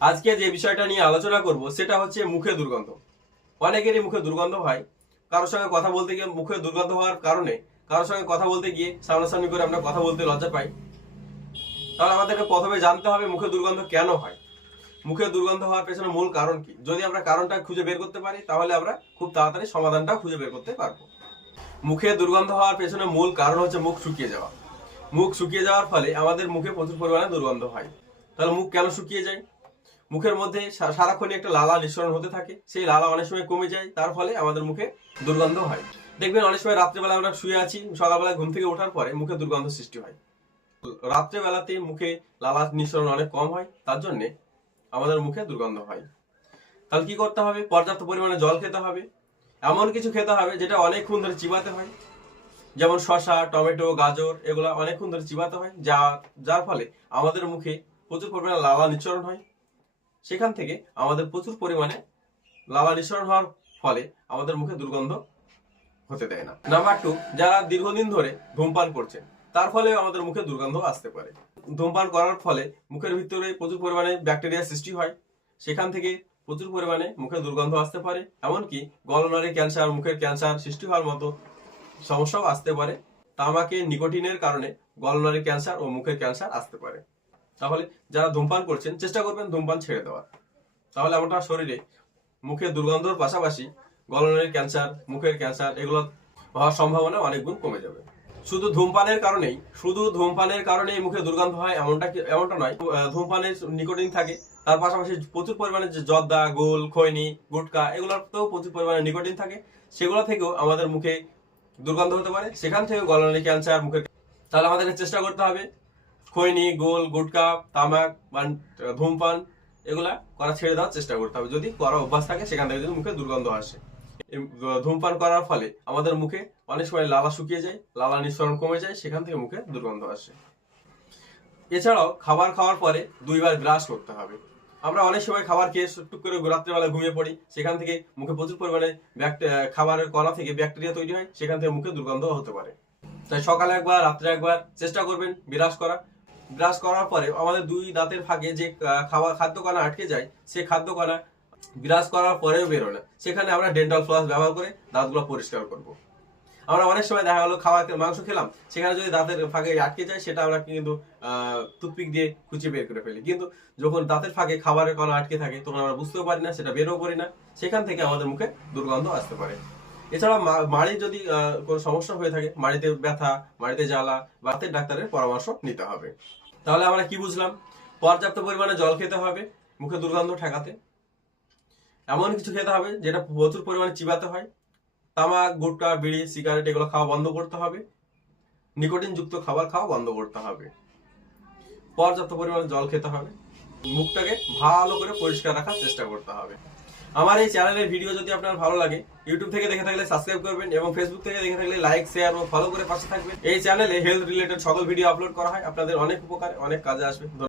আজকে যে বিষয়টা নিয়ে আলোচনা করব সেটা হচ্ছে মুখে দুর্গন্ধ। অনেকেরই মুখে দুর্গন্ধ হয়। কারোর সঙ্গে কথা বলতে গিয়ে মুখে দুর্গন্ধ হওয়ার কারণে কারোর সঙ্গে কথা বলতে গিয়ে সামনাসামনি করে আমরা কথা বলতে লজ্জা পাই। তাহলে আমাদেরকে প্রথমে জানতে হবে মুখে দুর্গন্ধ কেন হয়, মুখে দুর্গন্ধ হওয়ার পেছনে মূল কারণ কি। যদি আমরা কারণটা খুঁজে বের করতে পারি তাহলে আমরা খুব তাড়াতাড়ি সমাধানটাও খুঁজে বের করতে পারবো। মুখে দুর্গন্ধ হওয়ার পেছনে মূল কারণ হচ্ছে মুখ শুকিয়ে যাওয়া। মুখ শুকিয়ে যাওয়ার ফলে আমাদের মুখে প্রচুর পরিমাণে দুর্গন্ধ হয়। তাহলে মুখ কেন শুকিয়ে যায়? মুখের মধ্যে সারাক্ষণই একটা লালা নিঃসরণ হতে থাকে, সেই লালা অনেক সময় কমে যায়, তার ফলে আমাদের মুখে দুর্গন্ধ হয়। দেখবেন অনেক সময় রাত্রেবেলা আমরা শুয়ে আছি, সকালবেলা ঘুম থেকে ওঠার পরে মুখে দুর্গন্ধ সৃষ্টি হয়। রাত্রেবেলাতে মুখে লালা নিঃসরণ অনেক কম হয়, তার জন্য আমাদের মুখে দুর্গন্ধ হয়। তাহলে কি করতে হবে? পর্যাপ্ত পরিমাণে জল খেতে হবে। এমন কিছু খেতে হবে যেটা অনেকক্ষণ ধরে চিবাতে হয়, যেমন শসা, টমেটো, গাজর, এগুলা অনেকক্ষণ ধরে চিবাতে হয়, যার ফলে আমাদের মুখে প্রচুর পরিমাণে লালা নিঃসরণ হয়। সেখান থেকে আমাদের প্রচুর পরিমাণে লালা নিঃসরণ হওয়ার ফলে আমাদের মুখে দুর্গন্ধ হতে দেয় না। নাম্বার 2, যারা দীর্ঘদিন ধরে ধূমপান করছেন তার ফলে আমাদের মুখে দুর্গন্ধ আসতে পারে। ধূমপান করার ফলে মুখের ভিতরে প্রচুর পরিমাণে ব্যাকটেরিয়া সৃষ্টি হয়, সেখান থেকে প্রচুর পরিমাণে মুখে দুর্গন্ধ আসতে পারে। এমনকি গলনালী ক্যান্সার, মুখের ক্যান্সার সৃষ্টি হওয়ার মতো সমস্যাও আসতে পারে। তামাকে নিকোটিনের কারণে গলনালী ক্যান্সার ও মুখের ক্যান্সার আসতে পারে। তাহলে যারা ধূমপান করছেন চেষ্টা করবেন ধূমপান ছেড়ে দেওয়ার। তাহলে আমরা শরীরে মুখে দুর্গন্ধর পাশাপাশি গলনালীর ক্যান্সার, মুখের ক্যান্সার এগুলো হওয়ার সম্ভাবনা অনেক গুণ কমে যাবে। শুধু ধূমপানের কারণেই মুখে দুর্গন্ধ হয় এমনটা নয়। ধূমপানের নিকোটিন থাকে, তার পাশাপাশি প্রচুর পরিমাণে যে জর্দা, গোল, খৈনি, গুটকা এগুলোতেও প্রচুর পরিমাণে নিকোটিন থাকে, সেগুলো থেকেও আমাদের মুখে দুর্গন্ধ হতে পারে, সেখান থেকে গলনালী ক্যান্সার, মুখের। তাহলে আমাদেরকে চেষ্টা করতে হবে খৈনি, গোল, গুটকা, তামাক বা ধূমপান এগুলা করা ছেড়ে দেওয়ার চেষ্টা করতে হবে। যদি করা অভ্যাস থাকে সেখান থেকে যদি মুখে দুর্গন্ধ আসে। ধূমপান করার ফলে আমাদের মুখে অনেক সময় লালা শুকিয়ে যায়, লালা নিঃসরণ কমে যায়, সেখান থেকে মুখে দুর্গন্ধ আসে। এছাড়াও খাবার খাওয়ার পরে 2 বার ব্রাশ করতে হবে। আমরা অনেক সময় খাবার খেয়ে টুক করে রাত্রেবেলা ঘুমিয়ে পড়ি, সেখান থেকে মুখে প্রচুর পরিমাণে খাবারের কণা থেকে ব্যাকটেরিয়া তৈরি হয়, সেখান থেকে মুখে দুর্গন্ধ হতে পারে। তাই সকালে একবার, রাত্রে একবার চেষ্টা করবেন ব্রাশ করা। ব্রাশ করার পরে আমাদের 2 দাঁতের ফাঁকে যে খাদ্য কণা আটকে যায়, সেই খাদ্য কণা ব্রাশ করার পরেও বেরোয় না, সেখানে আমরা ডেন্টাল ফ্লস ব্যবহার করে দাঁতগুলো পরিষ্কার করব। আমরা অনেক সময় দেখা গেলো মাংস খেলাম, সেখানে যদি দাঁতের ফাঁকে আটকে যায় সেটা আমরা কিন্তু টুথপিক দিয়ে খুঁচিয়ে বের করে ফেলি, কিন্তু যখন দাঁতের ফাঁকে খাবারের কণা আটকে থাকে তখন আমরা বুঝতেও পারি না, সেটা বেরও করি না, সেখান থেকে আমাদের মুখে দুর্গন্ধ আসতে পারে। এছাড়া মাড়ির যদি কোনো সমস্যা হয়ে থাকে, মাড়িতে ব্যথা, মাড়িতে জ্বালা, দাঁতের ডাক্তারের পরামর্শ নিতে হবে। তাহলে আমরা কি বুঝলাম? পর্যাপ্ত পরিমাণে জল খেতে হবে মুখে দুর্গন্ধ ঠেকাতে। এমন কিছু খেতে হবে যেটা প্রচুর পরিমাণে চিবাতে হয়। তামাক, গুটকা, বিড়ি, সিগারেট এগুলো খাওয়া বন্ধ করতে হবে। নিকোটিন যুক্ত খাবার খাওয়া বন্ধ করতে হবে। পর্যাপ্ত পরিমাণে জল খেতে হবে। মুখটাকে ভালো করে পরিষ্কার রাখার চেষ্টা করতে হবে। আমার এই চ্যানেলের ভিডিও যদি আপনার ভালো লাগে, ইউটিউব থেকে দেখে থাকলে সাবস্ক্রাইব করবেন এবং ফেসবুক থেকে দেখে থাকলে লাইক, শেয়ার ও ফলো করে পাশে থাকবেন। এই চ্যানেলে হেলথ রিলেটেড সকল ভিডিও আপলোড করা হয়, আপনাদের অনেক উপকারে, অনেক কাজে আসবে।